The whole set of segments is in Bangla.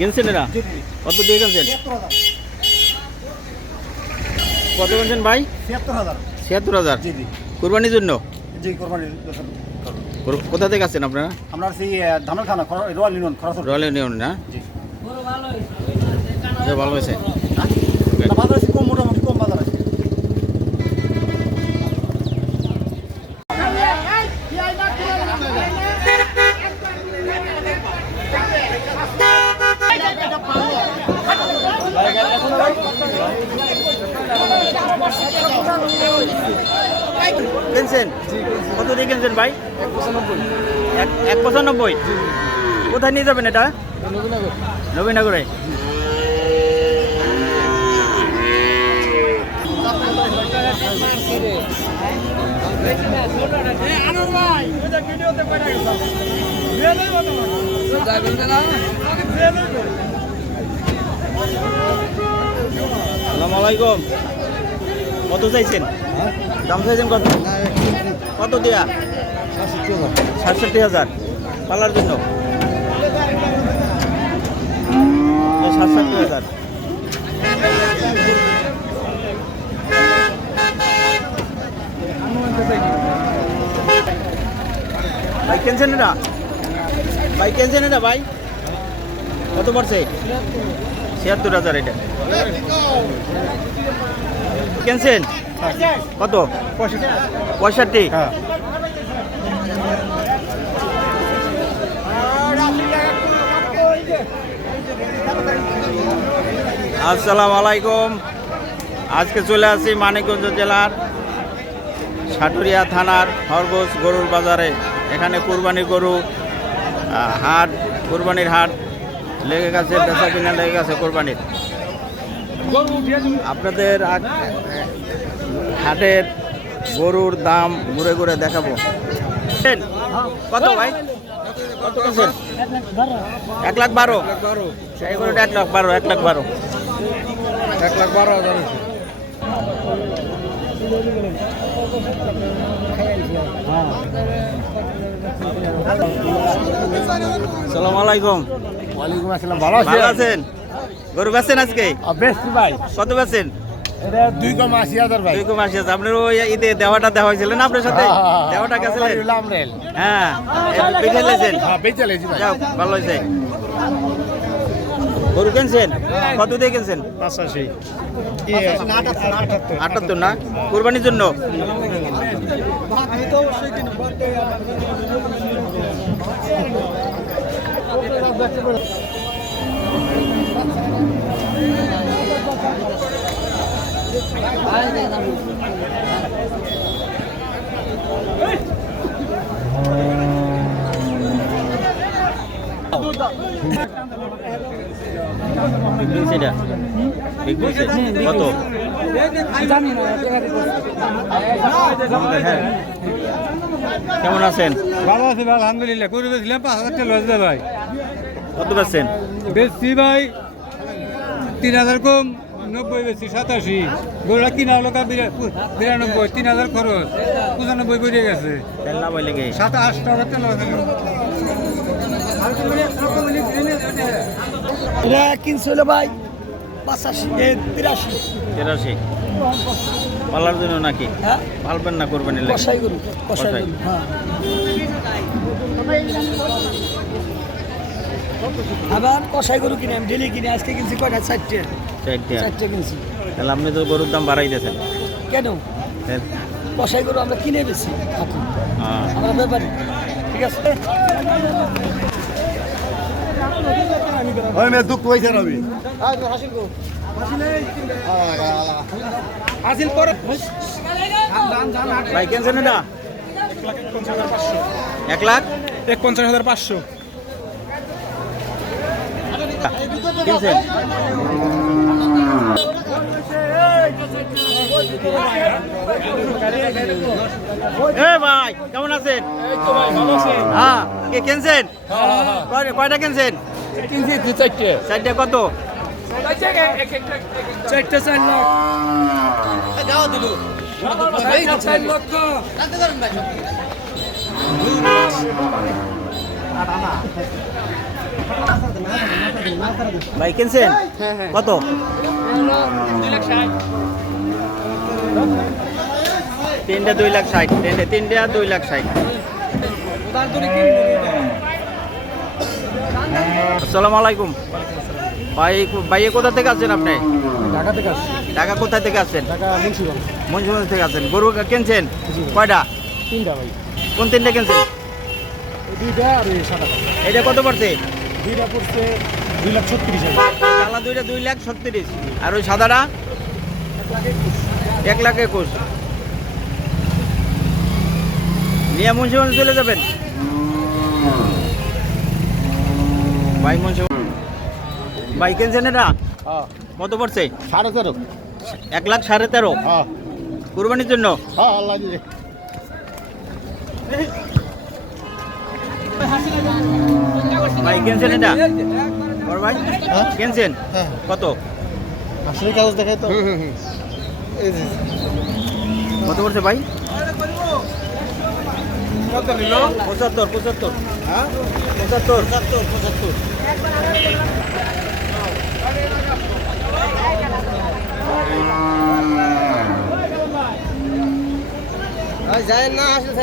কিনছেন এরা? কত দিয়ে কিনছেন? কত কিনছেন ভাই? ছিয়াত্তর হাজার। কোরবানির জন্য? কোথা থেকে আসছেন আপনারা? আমরা সেই ধানের খানা রয়্যাল ইউনিয়ন খরচ রয়্যাল ইউনিয়ন না? ভালো হয়েছে। কিনছেন? কত দিয়ে কিনছেন ভাই? এক- পঁচানব্বই। কোথায় নিয়ে যাবেন এটা? নবীনগরে। সালাম আলাইকুম। কত চাইছেন? দাম চাইছেন কত? কত দেয়া? সাতষট্টি হাজার। পালার জন্য। সাতষট্টি হাজার। ভাই, কেনছেন এটা? ভাই, কেনছেন এটা, ভাই? কত পড়ছে? ছিয়াত্তর হাজার এটা। কেনছেন? কত? পঁয়ষট্টি। হ্যাঁ। আসসালামু আলাইকুম। আজকে চলে আসি মানিকগঞ্জ জেলার সাটুরিয়া থানার খরগোশ গরুর বাজারে। এখানে কুরবানি গরু হাট কুরবানির হাট লেগে গেছে বেচা কিনা লেগে গেছে কোরবানির। আপনাদের হাটের গরুর দাম ঘুরে ঘুরে দেখাবো। কত ভাই? এক লাখ বারো। সেই গরুটা এক লাখ বারো এক লাখ বারো। এক লাখ বারো হাজার সালাম আলাইকুম। ওয়ালাইকুম আসসালাম। ভালো ভালো আছেন? গরু বেচছেন আজকে? বেশি ভাই। কত বেচছেন এটা দুই কম আশি হাজার ভাই। দুই কম আশি আছে আপনার ওই ঈদে দেওয়াটা দেওয়া হয়েছিল না আপনার সাথে? দেওয়াটা গেছিলেন? হ্যাঁ বেঁচে লেছেন? হ্যাঁ বেঁচে লেছি ভালো হয়েছে। গরু কিনছেন? কত দিয়ে কিনছেন? পাঁচাশি আটাত্তর না? কোরবানির জন্য? এটা? বিক্রি হয়েছে? কত। কেমন আছেন ভালো আছি ভাই আলহামদুলিল্লাহ করে বেছিলাম পাঁচ হাজার টাকা দেয় ভাই কত পাচ্ছেন বেচছি ভাই তিন হাজার কম নব্বই বেশি সাতাশি। গরুটা কিনা হলো বিরানব্বই তিন হাজার খরচ পঁচানব্বই বেরিয়ে গেছে। তেল সাত আটটা টাকা হলো। এটা কিনছিল ভাই পঁচাশি তিরাশি। তেরাশি। পালার জন্য নাকি? হ্যাঁ? পালবেন না করবেন কষাই কষাই। হ্যাঁ। আবার কষাই গরু কিনে আমি ডেলি কিনে আজকে কিনছি কয়টা? চারটে। চারটে। চারটে কিনছি। তাহলে আপনি তো গরুর দাম বাড়াই দিয়েছেন। কেন? কষাই গরু আমরা কিনে বেশি আমরা ব্যাপারি। ঠিক আছে? ওই মেয়ে দুঃখ হয়েছে রবি ভাই কেনছেন এটা? এক লাখ? এক পঞ্চাশ হাজার পাঁচশো। ভাই কেমন আছেন? হ্যাঁ কে কিনছেন? কয়- কয়টা কিনছেন? কিনছি চারটে। কত? চারটে চার লাখ। চার লক্ষ ভাই কিনছেন কত? তিনটে দুই লাখ ষাট। তিনটে তিনটে আর দুই লাখ ষাট। আসসালামু আলাইকুম। ভাই ভাই কোথা থেকে আছেন আপনি? ঢাকা থেকে আসছি। টাকা কোথা থেকে আসছেন ঢাকা মুন্সিগঞ্জ। থেকে আছেন। গরু কিনছেন? কয়টা? তিনটা ভাই। কোন তিনটা কিনছেন? দুইটা আর সাদা। এটা কত পড়ছে? দুইটা পড়ছে দুই লাখ ছত্রিশ হাজার। কালা দুইটা দুই লাখ ছত্রিশ। আর ওই সাদাটা? এক লাখ একুশ। নিয়ে মুন্সিগঞ্জ চলে যাবেন? ভাই মুন্সিগঞ্জ ভাই কিনছেন এটা? হ্যাঁ। কত পড়ছে? সাড়ে তেরো। এক লাখ সাড়ে তেরো? হ্যাঁ। কুরবানির জন্য? হ্যাঁ ভাই কিনছেন এটা? বড় ভাই? হ্যাঁ? কিনছেন? হ্যাঁ। কত? আসলে কাগজ দেখাই তো। এই যে। কত পড়ছে ভাই? পঁচাত্তর পঁচাত্তর। হ্যাঁ? পঁচাত্তর। পঁচাত্তর পঁচাত্তর। যায় না আসলে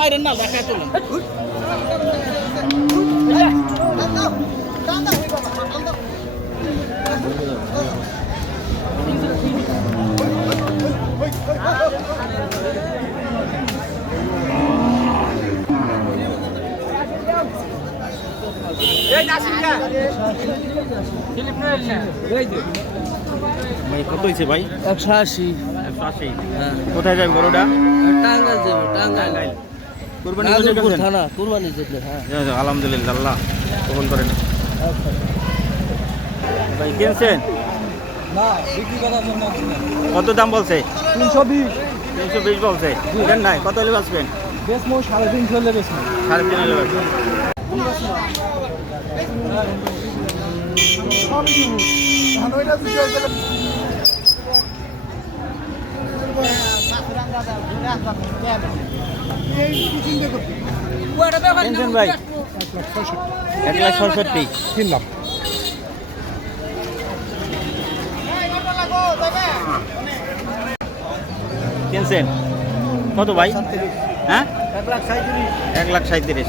হাজির হাসিল দেনা কিন্তু ভাই কত হয়েছে ভাই? একশো আশি। একশো আশি। হ্যাঁ। কোথায় যাবেন গরুটা টাঙ্গাইল যাব টাঙ্গাইল। কুরবানি থানা কুরবানি হ্যাঁ। আলহামদুলিল্লাহ আল্লাহ কবুল করেন ভাই কিনছেন? না বিক্রি করার জন্য কত দাম বলছে? তিনশো বিশ। তিনশো বিশ বলছে। দেন নাই কত হলে বাঁচবেন? সাড়ে তিনশো হলে বেসমো সাড়ে তিন হলে বাঁচবেন। ভাই। এক লাখ ছষট্টি কিনলাম কিনছেন? কত ভাই? হ্যাঁ? এক লাখ সাঁত্রিশ এক লাখ সাঁত্রিশ